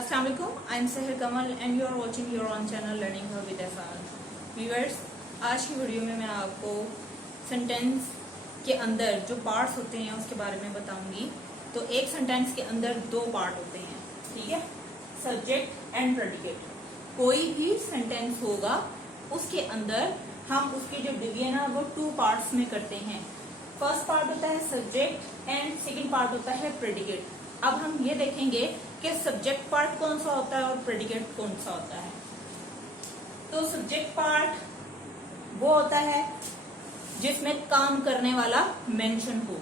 अस्सलाम वालेकुम, I am Sahar Kamal and you are watching your own channel learning how with Ehsan. Viewers, आज की video में मैं आपको सेंटेंस के अंदर जो पार्ट्स होते हैं उसके बारे में बताऊंगी। तो एक सेंटेंस के अंदर दो पार्ट होते हैं, ठीक है, सब्जेक्ट एंड प्रेडिकेट। कोई भी सेंटेंस होगा उसके अंदर हम उसके जो डिवीजन है वो टू पार्ट्स में करते हैं। फर्स्ट पार्ट होता है सब्जेक्ट एंड सेकंड पार्ट होता है प्रेडिकेट। अब हम ये देखेंगे कि सब्जेक्ट पार्ट कौन सा होता है और प्रेडिकेट कौन सा होता है। तो सब्जेक्ट पार्ट वो होता है जिसमें काम करने वाला मेंशन हो,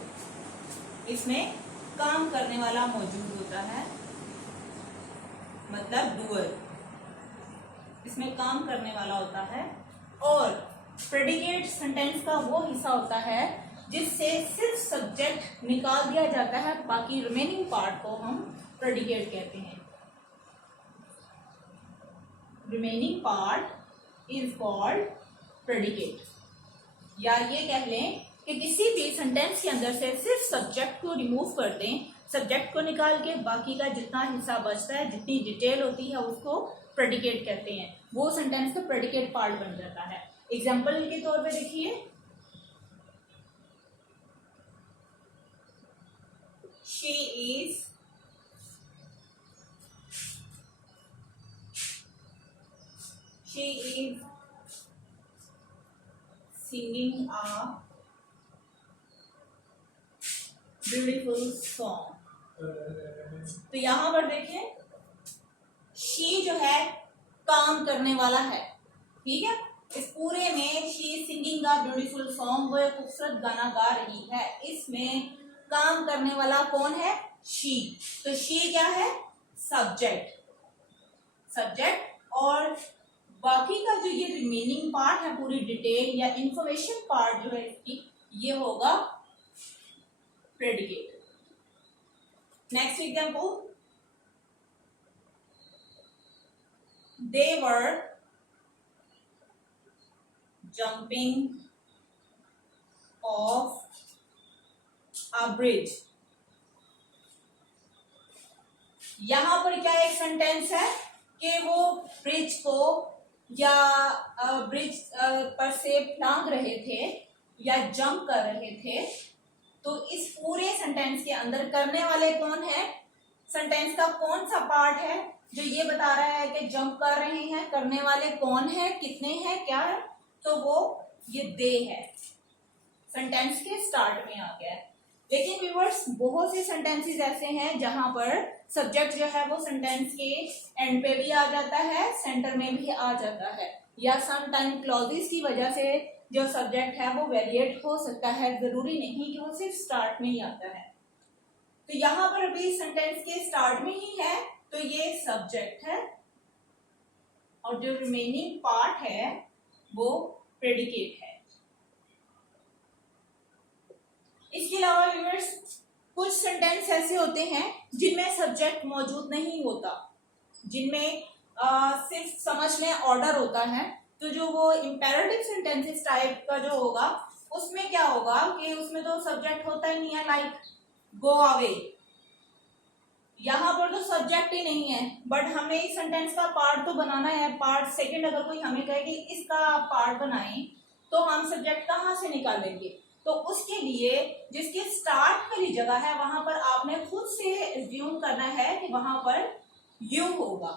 इसमें काम करने वाला मौजूद होता है, मतलब डूअर, इसमें काम करने वाला होता है। और प्रेडिकेट सेंटेंस का वो हिस्सा होता है जिससे सिर्फ सब्जेक्ट निकाल दिया जाता है, बाकी रिमेनिंग पार्ट को हम प्रेडिकेट कहते हैं। Remaining part is called predicate. या ये कह लें कि किसी भी सेंटेंस के अंदर से सिर्फ सब्जेक्ट को रिमूव कर दें, सब्जेक्ट को निकाल के बाकी का जितना हिस्सा बचता है, जितनी डिटेल होती है, उसको प्रेडिकेट कहते हैं। वो सेंटेंस का प्रेडिकेट पार्ट बन जाता है। एग्जाम्पल के तौर पे देखिए, she is singing a beautiful song। तो यहां पर देखें, she जो है काम करने वाला है, ठीक है। इस पूरे में she is singing a beautiful song, वो एक खूबसूरत गाना गा रही है। इसमें काम करने वाला कौन है? she। तो she क्या है? सब्जेक्ट। और बाकी का जो ये रिमेनिंग पार्ट है, पूरी डिटेल या इंफॉर्मेशन पार्ट जो है इसकी, ये होगा predicate. Next example, they were jumping off a bridge। यहां पर क्या एक सेंटेंस है कि वो ब्रिज को या ब्रिज पर से लांग रहे थे या जंप कर रहे थे। तो इस पूरे सेंटेंस के अंदर करने वाले कौन है? सेंटेंस का कौन सा पार्ट है जो ये बता रहा है कि जंप कर रहे हैं? करने वाले कौन है, कितने हैं, क्या है? तो वो ये दे है, सेंटेंस के स्टार्ट में आ गया है। लेकिन व्यूअर्स, बहुत से सेंटेंसेस ऐसे हैं जहां पर सब्जेक्ट जो है वो सेंटेंस के एंड पे भी आ जाता है, सेंटर में भी आ जाता है, या सम टाइम क्लॉजेस की वजह से जो सब्जेक्ट है वो वेरिएट हो सकता है। जरूरी नहीं कि वो सिर्फ स्टार्ट में ही आता है। तो यहां पर अभी सेंटेंस के स्टार्ट में ही है, तो ये सब्जेक्ट है, और जो रिमेनिंग पार्ट है वो प्रेडिकेट है। इसके अलावा व्यूअर्स, कुछ सेंटेंस ऐसे होते हैं जिनमें सब्जेक्ट मौजूद नहीं होता, जिनमें सिर्फ समझ में ऑर्डर होता है। तो जो वो इंपेरेटिव सेंटेंसेस टाइप का जो होगा, उसमें क्या होगा कि उसमें तो सब्जेक्ट होता ही नहीं है, लाइक गो अवे। यहां पर तो सब्जेक्ट ही नहीं है, बट हमें इस सेंटेंस का पार्ट तो बनाना है। पार्ट सेकंड अगर कोई हमें कहे कि इसका पार्ट बनाएं, तो हम सब्जेक्ट कहां से निकालेंगे? तो उसके लिए जिसकी स्टार्ट वाली जगह है वहां पर आपने खुद से एज्यूम करना है कि वहां पर यू होगा।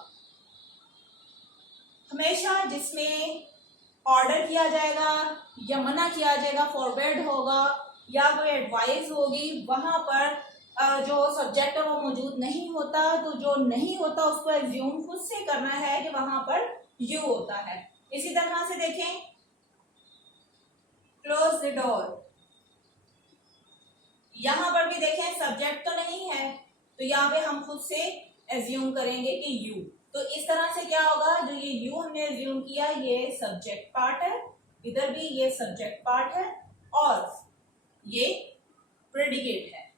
हमेशा जिसमें ऑर्डर किया जाएगा या मना किया जाएगा, फॉरवर्ड होगा या कोई एडवाइस होगी, वहां पर जो सब्जेक्ट है वो मौजूद नहीं होता। तो जो नहीं होता उसको एज्यूम खुद से करना है कि वहां पर यू होता है। इसी तरह से देखें, क्लोज द डोर, यहां पर भी देखें सब्जेक्ट तो नहीं है, तो यहाँ पे हम खुद से एज्यूम करेंगे कि यू। तो इस तरह से क्या होगा, जो ये यू हमने एज्यूम किया ये सब्जेक्ट पार्ट है, इधर भी ये सब्जेक्ट पार्ट है, और ये प्रेडिकेट है।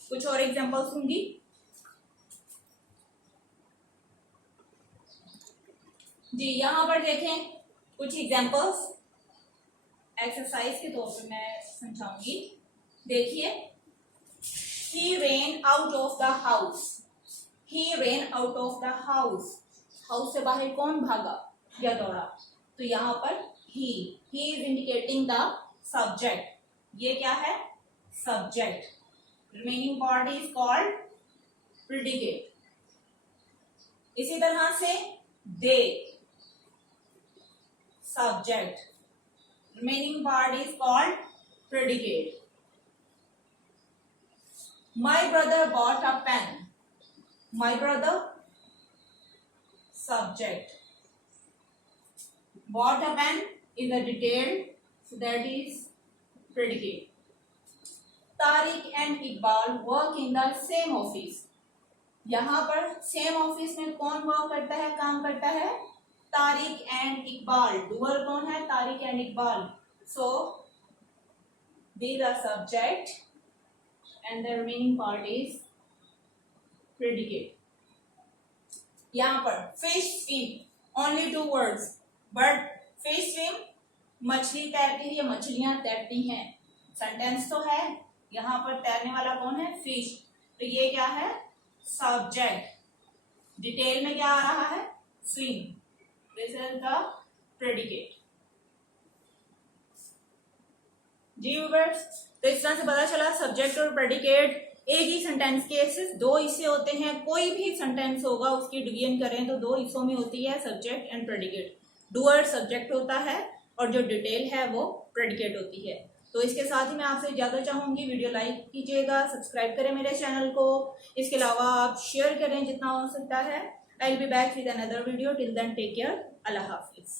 कुछ और एग्जांपल्स होंगी। जी, यहां पर देखें कुछ एग्जांपल्स। एक्सरसाइज के तौर पे मैं समझाऊंगी। देखिए, he ran out of the house, he ran out of the house, house से बाहर कौन भागा या दौड़ा, तो यहाँ पर he is indicating the subject, ये क्या है, subject, remaining part is called predicate। इसी तरह से they, subject, remaining part is called predicate। My brother bought a pen, my brother, subject, bought a pen is a detail, so that is predicate। Tariq and Iqbal work in the same office, यहाँ पर same office में कौन work करता है, काम करता है, Tariq and Iqbal, doer कौन है, Tariq and Iqbal, so these are subject and the remaining part is predicate। यहाँ पर fish swim only 2 words, but fish swim मछली तैरती है, मछलियां तैरती हैं, सेंटेंस तो है, यहाँ पर तैरने वाला कौन है, फिश, तो ये क्या है, सब्जेक्ट, डिटेल में क्या आ रहा है, swim, this is the predicate. जी व्यूअर्स, तो इस तरह से पता चला सब्जेक्ट और प्रेडिकेट एक ही सेंटेंस के सिर्फ 2 हिस्से होते हैं। कोई भी सेंटेंस होगा उसकी डिवीजन करें तो 2 हिस्सों में होती है, subject and predicate. Doer subject होता है और जो डिटेल है वो प्रेडिकेट होती है। तो इसके साथ ही मैं आपसे इजाजत चाहूंगी, वीडियो लाइक कीजिएगा, सब्सक्राइब करें मेरे चैनल को, इसके अलावा आप शेयर करें जितना हो सकता है। I will be back with another video, till then take care, अल्लाह हाफिज।